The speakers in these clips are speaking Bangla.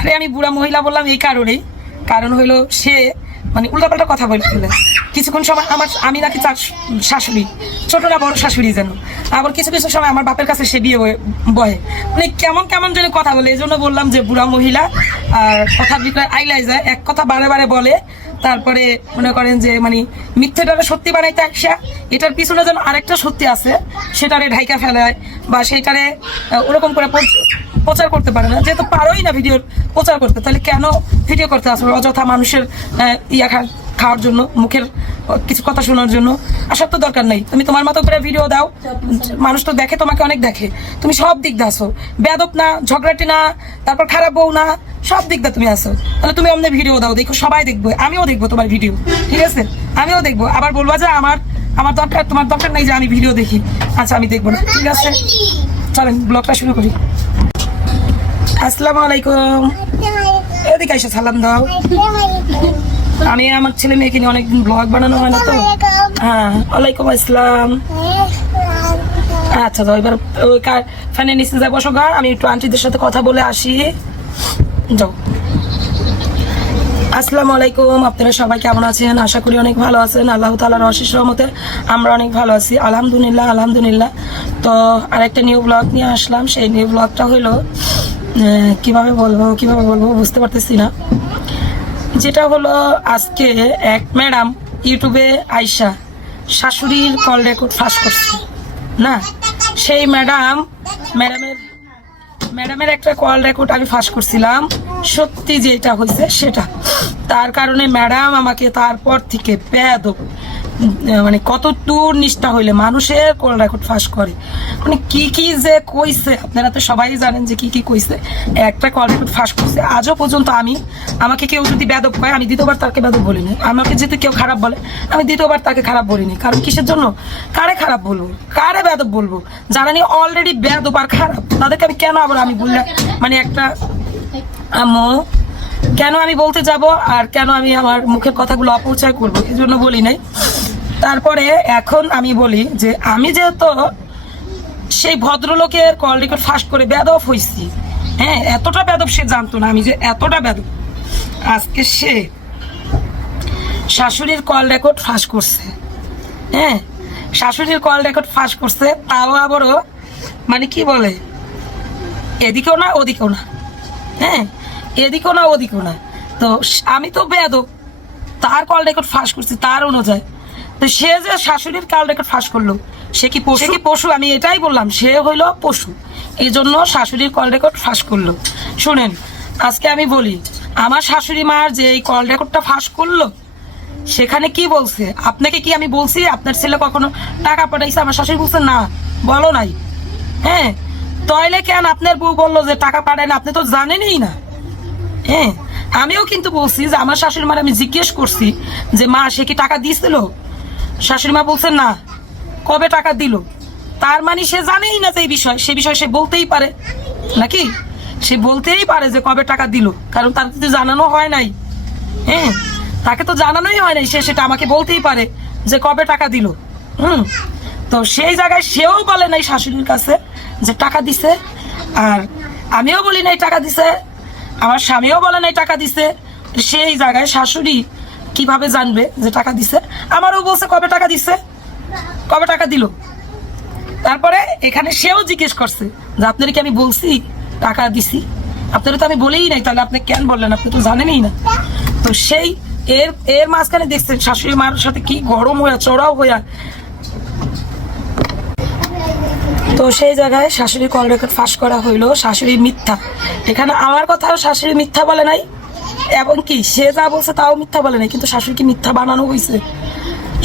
আরে আমি বুড়া মহিলা বললাম এই কারণেই, কারণ হইলো সে মানে উল্টাপাল্টা কথা বলে ফেলে। কিছুক্ষণ সময় আমি নাকি তার শাশুড়ি, ছোট না বড় শাশুড়ি যেন, আবার কিছু কিছু সময় আমার বাপের কাছে সে বিয়ে বয়ে, মানে কেমন কেমন যেন কথা বলে। এই জন্য বললাম যে বুড়া মহিলা আর কথার ভিতরে আইলাই যায়, এক কথা বারে বারে বলে, তারপরে মনে করেন যে মানে মিথ্যেটারে সত্যি বানাইতে আসা, এটার পিছনে যেন আরেকটা সত্যি আছে সেটারে ঢাইকা ফেলায় বা সেটারে ওরকম করে প্রচার করতে পারে না। যেহেতু পারোই না ভিডিও প্রচার করতে, তাহলে কেন ভিডিও করতে আসো অযথা মানুষের খাওয়ার জন্য, মুখের কিছু কথা শোনার জন্য? আসার তো দরকার নেই। তুমি তোমার মতো করে ভিডিও দাও, মানুষ তো দেখে, তোমাকে অনেক দেখে, তুমি সব দিক দিয়ে আসো, বেয়াদব না, ঝগড়াটি না, তারপর খারাপ বউ না, সব দিক দিয়ে তুমি আসো। তাহলে তুমি অমনি ভিডিও দাও, দেখো সবাই দেখবো, আমিও দেখবো তোমার ভিডিও, ঠিক আছে? আমিও দেখবো, আবার বলবা যে আমার দরকার, তোমার দরকার নেই যে আমি ভিডিও দেখি। আচ্ছা আমি দেখবো না, ঠিক আছে? চলেন ব্লগটা শুরু করি। আসসালামু আলাইকুম। এদিকে এসে সালাম দাও। আমি আমার ছেলে মেয়েকে নিয়ে অনেকদিন ব্লগ বানানো হয় না তো। হ্যাঁ, ওয়ালাইকুম আসসালাম। আচ্ছা তো এবার ওই ফ্যানের নিচে যাবো, বসো গা, আমি একটু আন্টিদের সাথে কথা বলে আসি। যাও। আসসালামু আলাইকুম। আপনারা সবাই কেমন আছেন? আশা করি অনেক ভালো আছেন। আল্লাহ তাআলার অশেষ রহমতে আমরা অনেক ভালো আছি, আলহামদুলিল্লাহ আলহামদুলিল্লাহ। তো আরেকটা নিউ ব্লগ নিয়ে আসলাম। সেই নিউ ব্লগটা হলো কিভাবে বলবো বুঝতে পারতেছি না। যেটা হলো আজকে এক ম্যাডাম ইউটিউবে আইসা শাশুড়ির কল রেকর্ড ফাঁস করছে না। সেই ম্যাডামের একটা কল রেকর্ড আমি ফাঁস করছিলাম, সত্যি যেটা হয়েছে সেটা। তার কারণে ম্যাডাম আমাকে তারপর থেকে বেয়াদব, মানে কত দূর নিষ্ঠা হইলে মানুষের কল রেকর্ড ফাঁস করে, মানে কি কি যে কইছে আপনারা তো সবাই জানেন যে কি কি কইছে। একটা কল রেকর্ড ফাঁস করছে। আজও পর্যন্ত আমাকে কেউ যদি বেয়াদব কয়, আমি দ্বিতীয়বার তাকে বেয়াদব বলিনি। আমাকে যদি কেউ খারাপ বলে, আমি দ্বিতীয়বার তাকে খারাপ বলিনি। কারণ কিসের জন্য? কারে খারাপ বলবো, কারে বেয়াদব বলবো? যারা নিয়ে অলরেডি বেয়াদব আর খারাপ, তাদেরকে আমি কেন আবার আমি বললাম, মানে একটা আম্মু কেন আমি বলতে যাব আর কেন আমি আমার মুখের কথাগুলো অপচয় করবো, এই জন্য বলি নাই। তারপরে এখন আমি বলি যে আমি যেহেতু সেই ভদ্রলোকের কল রেকর্ড ফাঁস করে বেয়াদব হয়েছি, হ্যাঁ, এতটা বেয়াদব সে জানতো না আমি যে এতটা বেয়াদব। আজকে সে শাশুড়ির কল রেকর্ড ফাঁস করছে, হ্যাঁ, শাশুড়ির কল রেকর্ড ফাঁস করছে, তাও আবারও মানে কি বলে, এদিকেও না ওদিকেও না, হ্যাঁ, এদিকেও না ওদিকেও না। তো আমি তো বেয়াদব, তার কল রেকর্ড ফাঁস করছি তার অনুযায়ী। তো সে যে শাশুড়ির কল রেকর্ড ফাঁস করলো, সে কি পশু? আমি এটাই বললাম, সে হইলো পশু, এই জন্য শাশুড়ির কল রেকর্ড ফাঁস করলো। শুনেন, আজকে আমি বলি, আমার শাশুড়ি মার যে এই কল রেকর্ডটা ফাঁস করলো, সেখানে কি বলছে? আপনাকে কি আমি বলছি আপনার ছেলে কখনো টাকা পাঠাইছে? আমার শাশুড়ি বলছে না, বলো নাই। হ্যাঁ, তাইলে কেন আপনার বউ বললো যে টাকা পাঠায় না? আপনি তো জানেনই না। হ্যাঁ, আমিও কিন্তু বলছি যে আমার শাশুড়ি মার আমি জিজ্ঞেস করছি যে মা সে কি টাকা দিয়েছিল? শাশুড়ি মা বলছে না। কবে টাকা দিল? তার মানে সে জানেই না যে এই বিষয়, সে বিষয় সে বলতেই পারে নাকি? সে বলতেই পারে যে কবে টাকা দিল, কারণ তার তো জানানো হয় নাই। হ্যাঁ, তাকে তো জানানোই হয় নাই, সে সেটা আমাকে বলতেই পারে যে কবে টাকা দিল। তো সেই জায়গায় সেও বলে নাই শাশুড়ির কাছে যে টাকা দিছে, আর আমিও বলি নাই টাকা দিছে, আমার স্বামীও বলে নাই টাকা দিছে। সেই জায়গায় শাশুড়ি কিভাবে জানবে যে টাকা দিছে? আমারও বলছে কবে টাকা দিছে, কবে টাকা দিল। তারপরে এখানে সেও জিজ্ঞেস করছে যে আপনার কি আমি বলছি টাকা দিছি? আপনারা তো আমি বলেই নাই, তাহলে আপনি কেন বললেন? আপনি তো জানেনই না। তো সেই এর মাঝখানে দেখছেন শাশুড়ি মার সাথে কি গরম হইয়া চড়াও হইয়া। তো সেই জায়গায় শাশুড়ি কল রেকর্ড ফাঁস করা হইলো, শাশুড়ি মিথ্যা। এখানে আমার কথাও শাশুড়ি মিথ্যা বলে নাই, এবং কি সে যা বলছে তাও মিথ্যা বলে নাই, কিন্তু শাশুড়িকে মিথ্যা বানানো হয়েছে,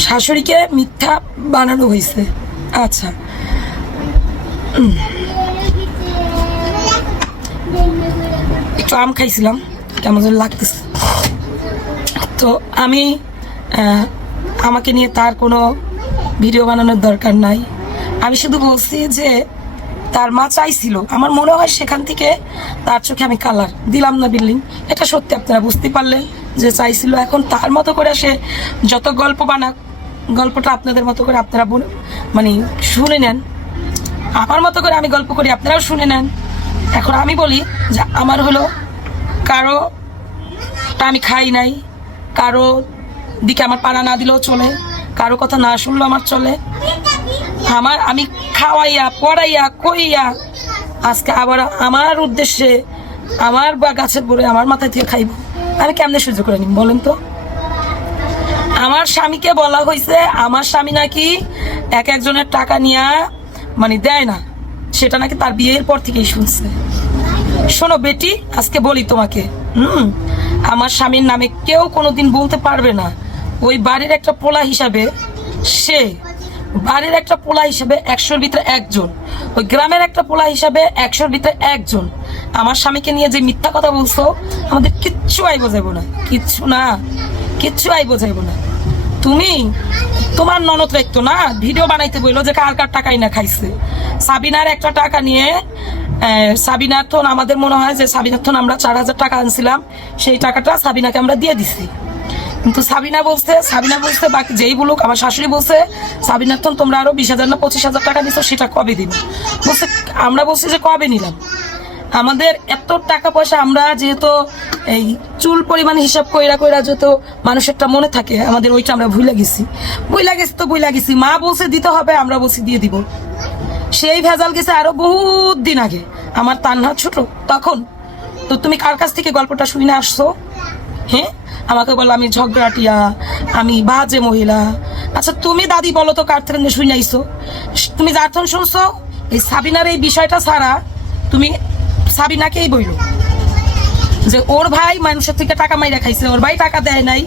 শাশুড়িকে মিথ্যা বানানো হয়েছে। আচ্ছা, একটু আম খাইছিলাম, কেমন যেন লাগতেছে। তো আমি আমাকে নিয়ে তার কোনো ভিডিও বানানোর দরকার নাই। আমি শুধু বলছি যে তার মা চাইছিল, আমার মনে হয় সেখান থেকে তার চোখে আমি কালার দিলাম না বিল্ডিং, এটা সত্যি আপনারা বুঝতে পারলেন যে চাইছিল। এখন তার মতো করে সে যত গল্প বানাক, গল্পটা আপনাদের মতো করে আপনারা মানে শুনে নেন, আমার মতো করে আমি গল্প করি, আপনারাও শুনে নেন। এখন আমি বলি যে আমার হলো কারোটা আমি খাই নাই, কারো দিকে আমার পাড়া না দিলেও চলে, কারো কথা না শুনলেও আমার চলে। আমি খাওয়াইয়া পড়াইয়া কইয়া আজকে আবার আমার উদ্দেশ্যে আমার বা গাছের পরে আমার মাথায় থেকে খাইব, আমি কেমনে সহ্য করে নিব বলেন তো? আমার স্বামীকে বলা হয়েছে আমার স্বামী নাকি একজনের টাকা নিয়ে মানে দেয় না, সেটা নাকি তার বিয়ের পর থেকেই শুনছে। শোনো বেটি, আজকে বলি তোমাকে, আমার স্বামীর নামে কেউ কোনোদিন বলতে পারবে না। ওই বাড়ির একটা পোলা হিসাবে, সে বাড়ির একটা পোলা হিসাবে 100-র ভিতরে একজন, ওই গ্রামের একটা পোলা হিসাবে 100-র ভিতরে একজন। আমার স্বামীকে নিয়ে যে মিথ্যা কথা বলছো, আমাদের কিচ্ছু আই বোঝাইবো না, কিচ্ছু না, কিচ্ছু আই বোঝাইবো না। তুমি তোমার ননদ রাখতো না, ভিডিও বানাইতে বললো যে কার কার টাকাই না খাইছে। সাবিনার একটা টাকা নিয়ে, সাবিনার থন আমাদের মনে হয় যে সাবিনার থন আমরা 4000 টাকা আনছিলাম, সেই টাকাটা সাবিনাকে আমরা দিয়ে দিছি। কিন্তু সাবিনা বলছে বাকি যেই বলুক, আমার শাশুড়ি বলছে সাবিনার থন তোমরা আরো 20,000 না 25,000 টাকা দিছো, সেটা কবে দিব? বলছে, আমরা বলছি যে কবে নিলাম। আমাদের এত টাকা পয়সা আমরা যেহেতু এই চুল পরিমাণ হিসাব কইরা যেহেতু মানুষেরটা মনে থাকে, আমাদের ওইটা আমরা ভুলে গেছি। মা বলছে দিতে হবে, আমরা বলছি দিয়ে দিব। সেই ভেজাল গেছে আরো বহুত দিন আগে, আমার তান্না ছোট তখন। তো তুমি কার কাছ থেকে গল্পটা শুনে আসছো? হ্যাঁ, আমাকে বলো আমি ঝগড়াটিয়া, আমি বাজে মহিলা। আচ্ছা তুমি দাদি বলো তো কার থেকে শুনে আইছো? তুমি যার থেকে শুনছো এই সাবিনার এই বিষয়টা ছাড়া, তুমি সাবিনাকেই বইলো যে ওর ভাই মানুষের থেকে টাকা মাইরা খাইছে, ওর ভাই টাকা দেয় নাই,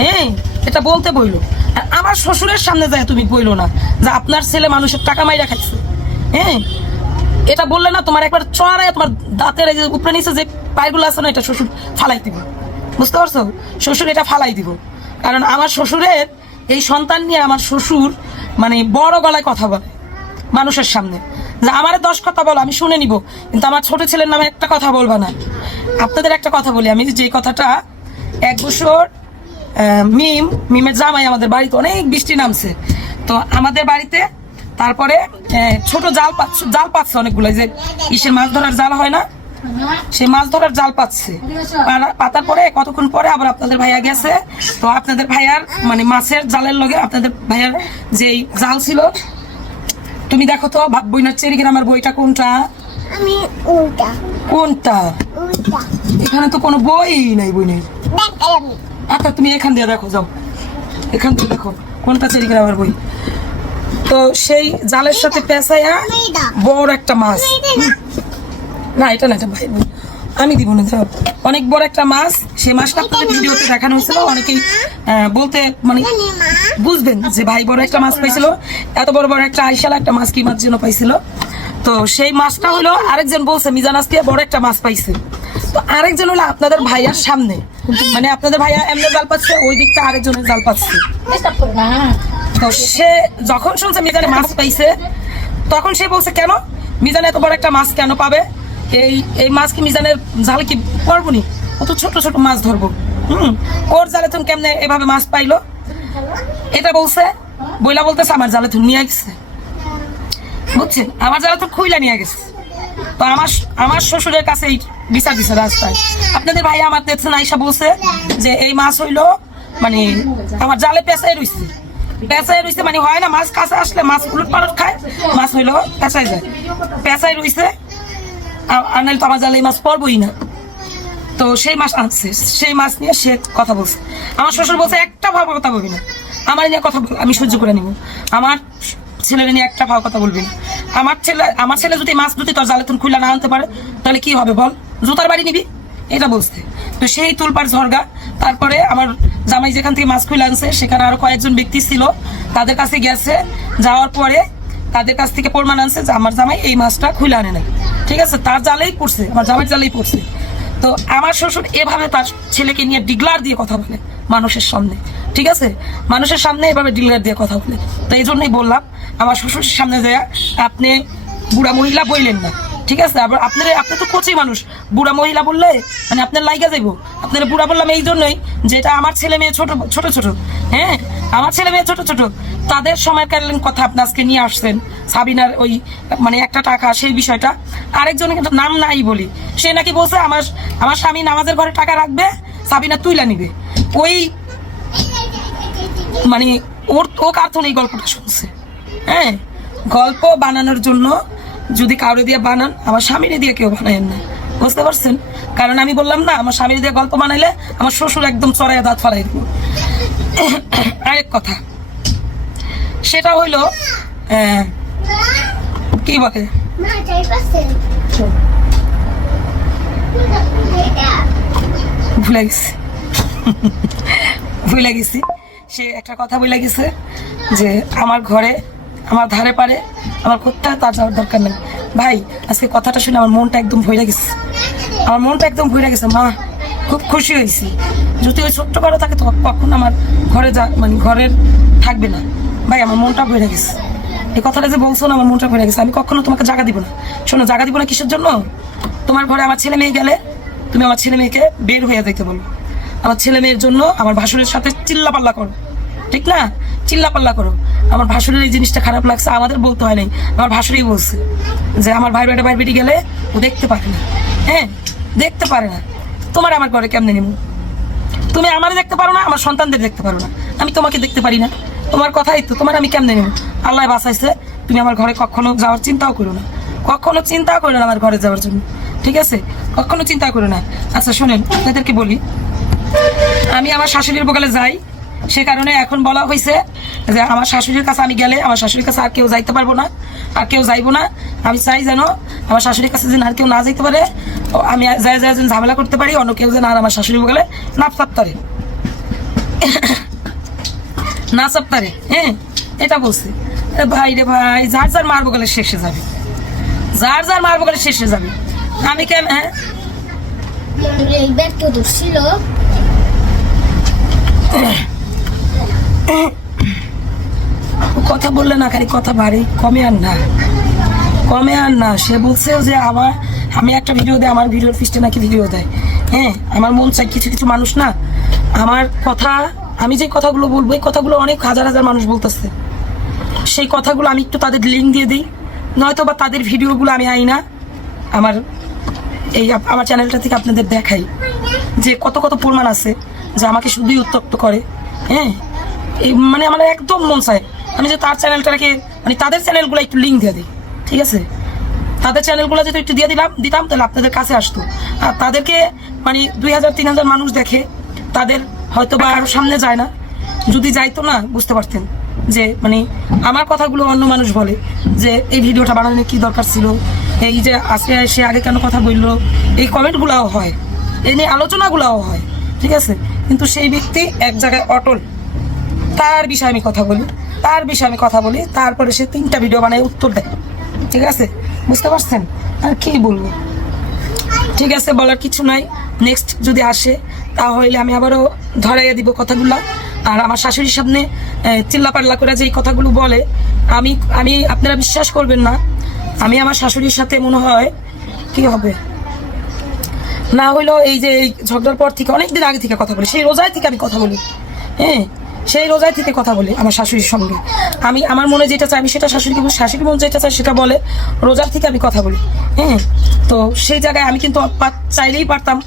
হ্যাঁ এটা বলতে বইলো। আর আমার শ্বশুরের সামনে যায় তুমি বইলো না যে আপনার ছেলে মানুষের টাকা মাইরা খাইছে। হ্যাঁ, এটা বললে না তোমার একবার চড়ায় তোমার দাঁতের উপরে নিচে যে পায়গুলো আছে না, এটা শ্বশুর ফালাই দিব, বুঝতে পারছো? শ্বশুর এটা ফালাই দিব। কারণ আমার শ্বশুরের এই সন্তান নিয়ে আমার শ্বশুর মানে বড় গলায় কথা বলে মানুষের সামনে, যে আমার 10 কথা বলো আমি শুনে নিব, কিন্তু আমার ছোট ছেলের নামে একটা কথা বলবা না। আপনাদের একটা কথা বলি আমি, যে কথাটা 1 বছর মিমের জামাই আমাদের বাড়িতে অনেক বৃষ্টি নামছে, তো আমাদের বাড়িতে তারপরে ছোট জাল পাচ্ছে অনেকগুলো, যে ইসের মাছ ধরার জাল হয় না, সে মাছ ধরার জাল পাচ্ছে। পাতার পরে কতক্ষণ পরে আবার আপনাদের ভাইয়া গেছে, তো আপনাদের ভাইয়ার মানে মাছের জালের লগে আপনাদের ভাইয়ার যেই জাল ছিল, তুমি দেখো তো বইনার চেরিগ্রামের বইটা কোনটা? কোনটা? এখানে তো কোনো বই নাই বইনের। আচ্ছা তুমি এখান দিয়ে দেখো, যাও এখান দিয়ে দেখো কোনটা চেরিগ্রামের বই। তো সেই জালের সাথে পেঁচাইয়া বড় একটা মাছ, না এটা না, এটা ভাই বই, আমি দিব না, যাও। অনেক বড় একটা মাছ, সেই মাছটা আপনাদের ভিডিওতে দেখানো হয়েছিল। অনেকেই বলতে মানে বুঝবেন যে ভাই বড় একটা মাছ পাইছিল, এত বড় একটা আইশালা একটা মাছ কি মাছ যেন পাইছিল। তো সেই মাছটা হলো আরেকজন বলছে মিজান আজকে বড় একটা মাছ পাইছে, তো আরেকজন হলো আপনাদের ভাইয়ার সামনে, মানে আপনাদের ভাইয়া এমনি জাল পাচ্ছে, ওই দিকটা আরেকজনের জাল পাচ্ছে। তো সে যখন শুনছে মিজানে মাছ পাইছে, তখন সে বলছে কেন মিজান এত বড় একটা মাছ কেন পাবে, এই মাছ কি মিজানের জালে কি পড়বো নি, অত ছোট ছোট মাছ ধরবো, ওর জালে তুমি কেমনে এভাবে মাছ পাইলো, এটা বলছে। বইলা বলতেছে আমার জালে তুমি নিয়ে গেছে, বুঝছেন, আমার জালে তো খুইলা নিয়ে গেছে। তো আমার শ্বশুরের কাছে বিচার দিছে রাস্তায়। আপনাদের ভাই আমার দেখছেন আইসা বলছে যে এই মাছ হইলো মানে আমার জালে পেঁচাই রইছে, মানে হয় না মাছ কাছে আসলে মাছ উলট পালট খায়, মাছ হইলো পেঁচাই যায়, পেঁচাই রইছে, আর নাহলে তো আমার জালে এই মাছ পড়বই না। তো সেই মাছ আনছে, সেই মাছ নিয়ে সে কথা বলছে। আমার শ্বশুর বলছে একটা ভাব কথা বলবি না, আমার নিয়ে কথা বল, আমি সহ্য করে নিব, আমার ছেলের নিয়ে একটা ভাব কথা বলবি না। আমার ছেলে যদি মাছ দুটি তোর জালে তুমি খুলে না আনতে পারে, তাহলে কি হবে বল, জুতার বাড়ি নিবি, এটা বলছে। তো সেই তুলপার ঝরগা। তারপরে আমার জামাই যেখান থেকে মাছ খুলে আনছে, সেখানে আরো কয়েকজন ব্যক্তি ছিল, তাদের কাছে গেছে, যাওয়ার পরে তাদের কাছ থেকে প্রমাণ আনছে যে আমার জামাই এই মাছটা খুলে আনে নাই, ঠিক আছে, তার জালেই পড়ছে, আমার জামাইয়ের জালেই পড়ছে। তো আমার শ্বশুর এভাবে তার ছেলেকে নিয়ে ডিগলার দিয়ে কথা বলে মানুষের সামনে, ঠিক আছে, মানুষের সামনে এভাবে ডিগলার দিয়ে কথা বলে। তো এই জন্যই বললাম আমার শ্বশুরের সামনে যায় আপনি বুড়া মহিলা বললেন না, ঠিক আছে। আবার আপনি তো কচি মানুষ, বুড়া মহিলা বললে মানে আপনার লাইগা যাইব। আপনারা বুড়া বললাম এই জন্যই যেটা আমার ছেলে মেয়ে ছোট ছোট ছোট, হ্যাঁ, আমার ছেলে মেয়ে ছোট ছোট, তাদের সময়কালীন কথা আপনি আজকে নিয়ে আসছেন। সাবিনার ওই মানে একটা টাকা, সেই বিষয়টা আরেকজনের কিন্তু নাম নাই বলি, সে নাকি বলছে আমার স্বামী নামাজের ঘরে টাকা রাখবে, সাবিনা তুইলা নিবে। ওই মানে ও কার্টুন এই গল্পটা শুনছে। হ্যাঁ, গল্প বানানোর জন্য যদি কাউরে দিয়ে বানান, আমার স্বামীরে দিয়ে কেউ বানায়েন না, বুঝতে পারছেন? কারণ আমি বললাম না, আমার স্বামীর দিয়ে গল্প বানাইলে আমার শ্বশুর একদম চড়াইয়া দাঁত ফালাই দেবো। আরেক কথা, সেটা হইলো কি বলে, ভুলে গেছি। সে একটা কথা বলে গেছে যে আমার ঘরে, আমার ধারে পারে, আমার কোথাও তার যাওয়ার দরকার নেই। ভাই, আজকে কথাটা শুনে আমার মনটা একদম ভরে গেছে, আমার মনটা একদম ভরে গেছে। মা, খুব খুশি হয়েছি। যদি ওই ছোট্ট ঘরে থাকে তো কখন আমার ঘরে মানে ঘরের থাকবে না। ভাই, আমার মনটা ভরে গেছে। এই কথাটা যে বলছো না, আমার মনটা ভরে গেছে। আমি কখনো তোমাকে জায়গা দিব না। শোনো, জায়গা দিব না কিসের জন্য? তোমার ঘরে আমার ছেলে মেয়ে গেলে তুমি আমার ছেলে মেয়েকে বের হয়ে যাইতে বলো। আমার ছেলে মেয়ের জন্য আমার ভাসুরের সাথে চিল্লাপাল্লা করো, ঠিক না? চিল্লাপাল্লা করো। আমার ভাসুরের এই জিনিসটা খারাপ লাগছে, আমাদের বলতে হয় নাই, আমার ভাসুরই বলছে যে আমার ভাই বেটি গেলে ও দেখতে পারে না। হ্যাঁ, দেখতে পারে না। তোমার আমার ঘরে কেমনে নিব? তুমি আমার দেখতে পারো না, আমার সন্তানদের দেখতে পারো না, আমি তোমাকে দেখতে পারি না। তোমার কথাই তো, তোমার আমি কেমনে নেব? আল্লাহ বাঁচাইছে, তুমি আমার ঘরে কখনো যাওয়ার চিন্তাও করো না, কখনো চিন্তাও করো না আমার ঘরে যাওয়ার জন্য, ঠিক আছে? কখনো চিন্তা করো না। আচ্ছা শোনেন, আপনাদেরকে বলি, আমি আমার শাশুড়ির বগলে যাই, সে কারণে এখন বলা হয়েছে যে আমার শাশুড়ির কাছে আমি গেলে আমার শাশুড়ির কাছে আর কেউ যাইতে পারবো না, আর কেউ যাইবো না। আমি চাই যেন আমার শাশুড়ির কাছে যেন আর কেউ না যাইতে পারে, আমি যাই যেন ঝামেলা করতে পারি, অন্য কেউ যেন আর আমার শাশুড়ি বগলে না চাপতারে, না চাপতারে। হ্যাঁ, এটা বলছি। ভাই রে ভাই, যার যার মার বগলে শেষে যাবে, যার যার মার বগলে শেষে যাবে। আমি কেন? হ্যাঁ, কথা বললে না, খালি কথা বাড়ি, কমে আর না, কমে আর না। সে বলছে যে আমি একটা ভিডিও দেয়, আমার ভিডিওর ফিস্টে নাকি ভিডিও দেয়। হ্যাঁ, আমার মন চাই, কিছু কিছু মানুষ না, আমার কথা, আমি যে কথাগুলো বলবো এই কথাগুলো অনেক হাজার হাজার মানুষ বলতেছে, সেই কথাগুলো আমি একটু তাদের লিঙ্ক দিয়ে দিই, নয়তো বা তাদের ভিডিওগুলো আমি আই না আমার আমার চ্যানেলটা থেকে আপনাদের দেখাই যে কত কত প্রমাণ আছে যে আমাকে শুধুই উত্তপ্ত করে। হ্যাঁ, এই মানে আমার একদম মন চায় আমি যে তার চ্যানেলটাকে, মানে তাদের চ্যানেলগুলো একটু লিঙ্ক দিয়ে দিই, ঠিক আছে? তাদের চ্যানেলগুলো যদি একটু দিয়ে দিতাম তাহলে আপনাদের কাছে আসতো। আর তাদেরকে মানে 2000-3000 মানুষ দেখে, তাদের হয়তো বা আরো সামনে যায় না, যদি যাইতো না বুঝতে পারতেন যে মানে আমার কথাগুলো অন্য মানুষ বলে যে এই ভিডিওটা বানানোর কি দরকার ছিল, এই যে আজকে সে আগে কেন কথা বললো, এই কমেন্টগুলোও হয়, এই নিয়ে আলোচনাগুলোও হয়, ঠিক আছে? কিন্তু সেই ব্যক্তি এক জায়গায় অটল, তার বিষয়ে আমি কথা বলি, তার বিষয়ে আমি কথা বলি, তারপরে সে 3টা ভিডিও বানায় উত্তর দেয়, ঠিক আছে? বুঝতে পারছেন? আর কি বলবো, ঠিক আছে, বলার কিছু নাই। নেক্সট যদি আসে তাহলে আমি আবারও ধরাইয়া দিব কথাগুলো। আর আমার শাশুড়ির সামনে চিল্লাপাল্লা করে যে এই কথাগুলো বলে, আমি আপনারা বিশ্বাস করবেন না, আমি আমার শাশুড়ির সাথে মনে হয় কি হবে না হইলো, এই যে এই ঝগড়ার পর থেকে অনেকদিন আগে থেকে কথা বলি, সেই রোজায় থেকে আমি কথা বলি। হ্যাঁ, সেই রোজায় থেকে কথা বলি আমার শাশুড়ির সঙ্গে। আমি আমার মনে যেটা চাই আমি সেটা শাশুড়িকে বলি, শাশুড়ি মনে যেটা চাই সেটা বলে, রোজার থেকে আমি কথা বলি। হ্যাঁ, তো সেই জায়গায় আমি কিন্তু চাইলেই পারতাম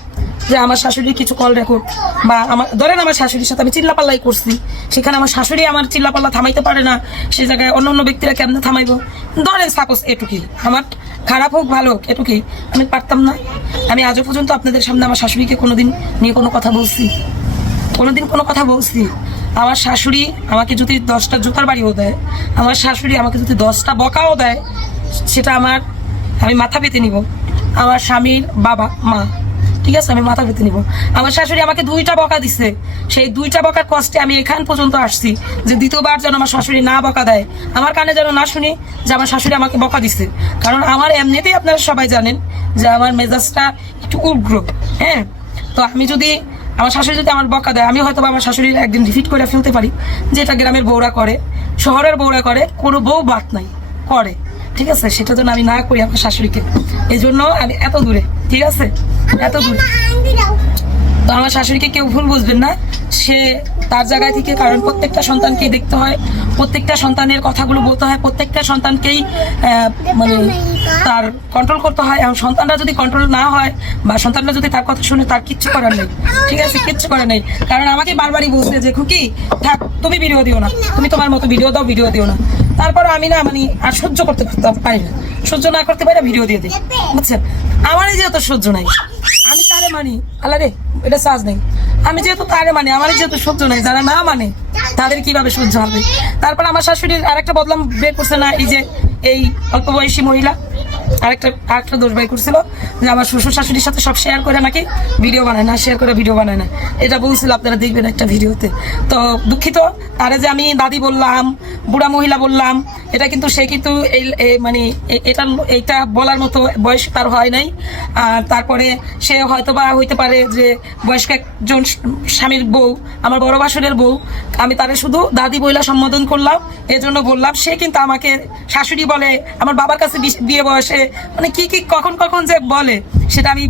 যে আমার শাশুড়ির কিছু কল রেকর্ড, বা আমার ধরেন আমার শাশুড়ির সাথে আমি চিল্লাপাল্লাই করছি, সেখানে আমার শাশুড়ি আমার চিল্লাপাল্লা থামাইতে পারে না, সেই জায়গায় অন্য অন্য ব্যক্তিরা কেমনে থামাইবো, ধরেন সাপোজ এটুকুই, আমার খারাপ হোক ভালো হোক এটুকুই আমি পারতাম না? আমি আজও পর্যন্ত আপনাদের সামনে আমার শাশুড়িকে কোনোদিন নিয়ে কোনো কথা বলছি? কোনোদিন কোনো কথা বলছি? আমার শাশুড়ি আমাকে যদি 10টা জুতার বাড়িও দেয়, আমার শাশুড়ি আমাকে যদি 10টা বকাও দেয়, সেটা আমি মাথা পেতে নিব। আমার স্বামীর বাবা মা, ঠিক আছে, আমি মাথা পেতে নিব। আমার শাশুড়ি আমাকে 2টা বকা দিছে, সেই 2টা বকার কষ্টে আমি এখান পর্যন্ত আসছি যে দ্বিতীয়বার যেন আমার শাশুড়ি না বকা দেয়, আমার কানে যেন না শুনি যে আমার শাশুড়ি আমাকে বকা দিছে। কারণ আমার এমনিতেই আপনারা সবাই জানেন যে আমার মেজাজটা একটু উগ্র। হ্যাঁ, তো আমি যদি আমার শাশুড়ি যদি আমার বকা দেয়, আমি হয়তো আমার শাশুড়ির একদিন রিপিট করে ফেলতে পারি, যেটা গ্রামের বউরা করে, শহরের বউরা করে, কোনো বউ বাদ নাই করে, ঠিক আছে? সেটা যেন আমি না করি আমার শাশুড়িকে, এই জন্য আমি এত দূরে, ঠিক আছে, এত দূরে। তো আমার শাশুড়িকে কেউ ভুল বুঝবেন না, সে তার জায়গায় থেকে, কারণ প্রত্যেকটা সন্তানকেই দেখতে হয়, প্রত্যেকটা সন্তানের কথাগুলো বলতে হয়, প্রত্যেকটা সন্তানকেই মানে তার কন্ট্রোল করতে হয়। এবং সন্তানরা যদি কন্ট্রোল না হয় বা সন্তানরা যদি তার কথা শুনে, তার কিচ্ছু করার নেই, ঠিক আছে, কিচ্ছু করার নেই। কারণ আমাকে বারবারই বলছে যে খুকি থাক, তুমি ভিডিও দিও না, তুমি তোমার মতো ভিডিও দাও, ভিডিও দিও না। তারপর আমি না মানে আর সহ্য করতে পারি না, সহ্য না করতে পারি ভিডিও দিয়ে দিই, বুঝছেন। আমারই যেহেতু সহ্য নাই, আমি তারে মানি, আল্লাহ রে এটা সাজ নেই, আমি যেহেতু তারে মানি, আমারই যেহেতু সহ্য নাই, যারা না মানে তাদের কিভাবে সহ্য হবে। তারপর আমার শাশুড়ির আরেকটা বদলাম বের করছে না, এই যে এই অল্প বয়সী মহিলা আরেকটা দোষ বাই করছিল যে আমার শ্বশুর শাশুড়ির সাথে সব শেয়ার করে নাকি ভিডিও বানায় না, শেয়ার করে ভিডিও বানায় না, এটা বলছিল, আপনারা দেখবেন একটা ভিডিওতে। তো দুঃখিত, তারে যে আমি দাদি বললাম, বুড়া মহিলা বললাম, এটা কিন্তু সে কিন্তু মানে এইটা বলার মতো বয়স তার হয় নাই। আর তারপরে সে হয়তো বা হইতে পারে যে বয়স্ক একজন স্বামীর বউ, আমার বড় বাসুরের বউ, আমি তারে শুধু দাদি বইলা সম্বোধন করলাম, এজন্য বললাম। সে কিন্তু আমাকে শাশুড়ি বলে, আমার বাবার কাছে বিয়ে বয়সে মানে কি কখন যে বলে সেটা আমি